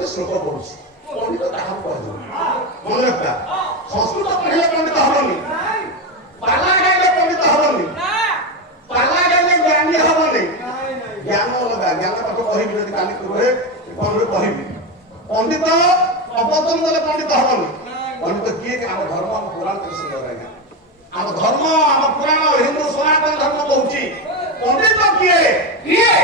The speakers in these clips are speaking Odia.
ଗୋଟେ ଶ୍ଲୋକ ପଢୁଛି ପଣ୍ଡିତ କାହାକୁ କୁହାଯିବ ମନେ ରଖିବା ସଂସ୍କୃତ ପଢିଲେ ପଣ୍ଡିତ ହବନି ପାଲା ଗାଇଲେ ପଣ୍ଡିତ ହବନି ପାଲା ଗାଇଲେ ଜ୍ଞାନୀ ହବନି ଜ୍ଞାନ ଅଲଗା ଜ୍ଞାନ ପାଠ କହିବି ଯଦି କାଲି ରୁହେ କଣ କହିବି ପଣ୍ଡିତ ଅବତରଣ ଦେଲେ ପଣ୍ଡିତ ହବନି ପଣ୍ଡିତ କିଏ ଆମ ଧର୍ମ ଆମ ପୁରାଣ କେତେ ସୁନ୍ଦର ଆଜ୍ଞା ଆମ ଧର୍ମ ଆମ ପୁରାଣ ହିନ୍ଦୁ ସନାତନ ଧର୍ମ କହୁଛି ପଣ୍ଡିତ କିଏ କିଏ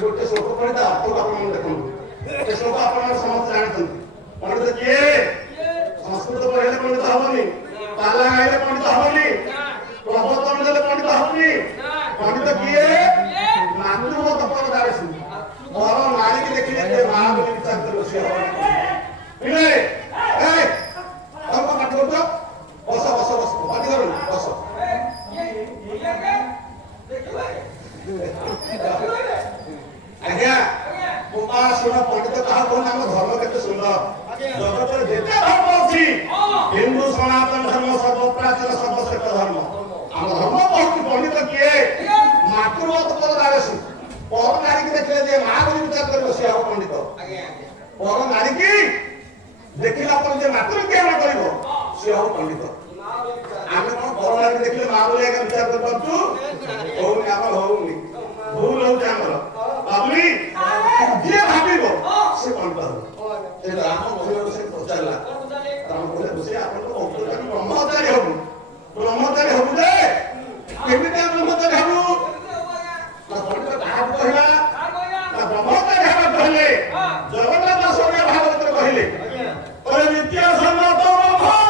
ଗୋଟେ ଶ୍ଲୋକ ପଢିତା ଅର୍ଥକୁ ଆପଣ ଦେଖନ୍ତୁ ଏ ଶ୍ଲୋକ ଆପଣ ସମସ୍ତେ ଜାଣିଛନ୍ତି ପଣ୍ଡିତ କିଏ ସଂସ୍କୃତ ପଢିଲେ ପଣ୍ଡିତ ହବନି ପାଲା ଗାଇଲେ ପଣ୍ଡିତ ହବନି ପ୍ରବଚନ ଦେଲେ ପଣ୍ଡିତ ହବନି ପଣ୍ଡିତ କିଏ ମାତୃଗତ ପର ଜାଣିଛୁ ପର ନାରୀକି ଦେଖିଲେ ଯେ ମା ବୋଲି ବିଚାର କରିବ ସିଏ ହବନି ପିଲେ ତମେ ପାଠ କରୁଛ ବସ ବସ ବସ ପାଟି କରନି ବସ ଆଜ୍ଞା ଶୁଣ ପଣ୍ଡିତ କାହା କହୁନ ଆମ ଧର୍ମ କେତେ ସୁନ୍ଦର ଜଗତରେ ଯେତେ ଧର୍ମ ଅଛି ହିନ୍ଦୁ ସନାତନ ଧର୍ମ ସର୍ବ ପ୍ରାଚୀନ ସର୍ବଶ୍ରେଷ୍ଠ ଧର୍ମ ଆମ ଧର୍ମ କହୁଛି ପଣ୍ଡିତ କିଏ ମାତୃଗତ ପର ଦାରସି ପର ନାରୀକି ଦେଖିଲେ ଯେ ମା ବୋଲି ବିଚାର କରିବ ସେ ହବ ପଣ୍ଡିତ ପର ନାରୀକି ଦେଖିଲା ପରେ ଯେ ମାତୃଜ୍ଞାନ କରିବ ସେ ହବ ପଣ୍ଡିତ ଆମେ କଣ ପର ନାରୀକି ଦେଖିଲେ ମା ବୋଲି ଆଜ୍ଞା ବିଚାର କରିପାରୁଛୁ ହଉନି ଆମର ହଉନି ଭୁଲ ହଉଛି ଆମର ଭାବିଲି ଯିଏ ଭାବିବ ସେ ପଣ୍ଡିତ ହବ ସେ ରାମ କହିବାକୁ ସେ ପଚାରିଲା ରାମ କହିଲେ ରୋଷେଇ ଆପଣ ତ ବ୍ରହ୍ମଚାରୀ ହବୁ ବ୍ରହ୍ମଚାରୀ ହବୁ ଯେ କେମିତି ବ୍ରହ୍ମଚାରୀ ହବୁ ନା ପଣ୍ଡିତ କାହାକୁ କହିଲା ନା ବ୍ରହ୍ମଚାରୀ ହେବାକୁ କହିଲେ ଜଗନ୍ନାଥ ସ୍ୱାମୀ ଭାଗବତରେ କହିଲେ ନିତ୍ୟ ସମ୍ମତ ବ୍ରହ୍ମଚାରୀ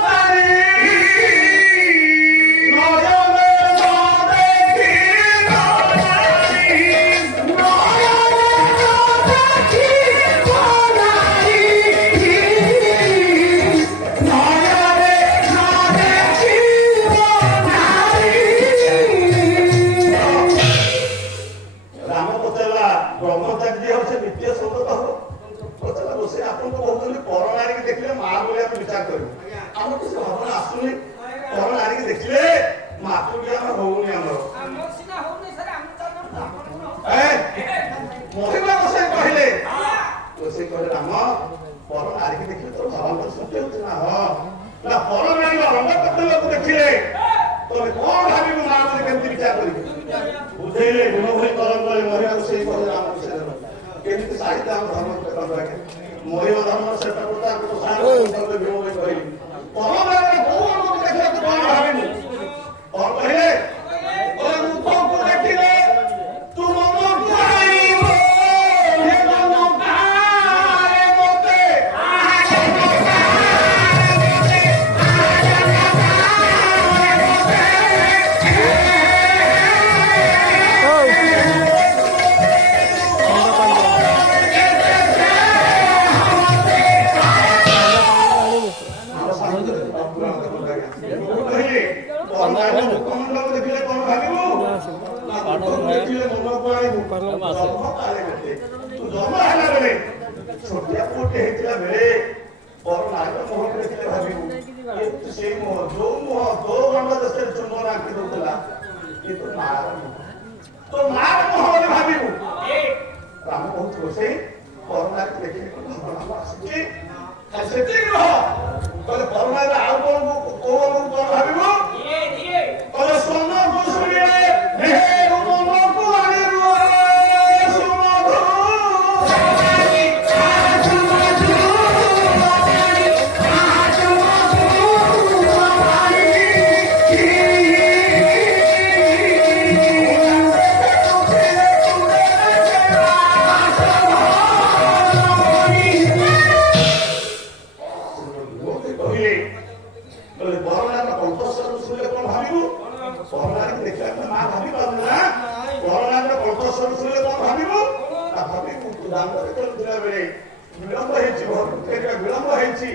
ମହିମା ରୋଷେଇ କହିଲେ ରୋଷେଇ କହିଲେ ରାମ ପର ନାରୀକି ଦେଖିଲେ ତୋର ଭାବାନ୍ତର ସୃଷ୍ଟି ହଉଛି ନା ହଁ ନା ପର ନାରୀର ରଙ୍ଗ ପ୍ରତ୍ୟେକକୁ ଦେଖିଲେ ତମେ କଣ ଭାବିବୁ ମା ବୋଲି କେମିତି ବିଚାର କରିବୁ ବୁଝେଇଲେ ଗୁଣ ଭଳି କରମ କଲେ ମହିମା ରୋଷେଇ କହିଲେ ରାମ ବିଷୟରେ କେମିତି ସାହିତ୍ୟ ଆମ ଧର୍ମ ମହିମା ଧର୍ମ ସେଟା ଗୁଣ ଭଳି କହିଲି ପର ନାରୀର କୋଉ ରଙ୍ଗକୁ ଦେଖିଲେ ତୁ କଣ ଭାବିବୁ କଣ କହିଲେ ଛୋଟିଆ ପୁଅଟେ ହେଇଥିଲା ବେଳେ ପର ନାରୀର ମୁହଁକୁ ଦେଖିଲେ ଭାବିବୁ ସେଇ ମୁହଁ ଯୋଉ ମୁହଁ ଯୋଉ ଗଣ୍ଡ ଦେଶରେ ଚୁମ୍ବନ ଆଙ୍କି ଦଉଥିଲା କିନ୍ତୁ ମାର ମୁହଁ ତ ମାର ମୁହଁ ବୋଲି ଭାବିବୁ ରାମ କହୁଛୁ ରୋଷେଇ ପର ନାରୀକୁ ଦେଖିଲେ ଆସୁଛି ସେତିକି ନୁହ କହିଲେ ପର ନାରୀର ଆଉ କଣ କୋଉ ଅଙ୍ଗକୁ କଣ ଭାବିବୁ କହିଲେ ସ୍ୱର୍ଣ୍ଣକୁ ଶୁଣିଲେ ମନକୁ ଆଣିବୁ ବିଳମ୍ବ ହେଇଛି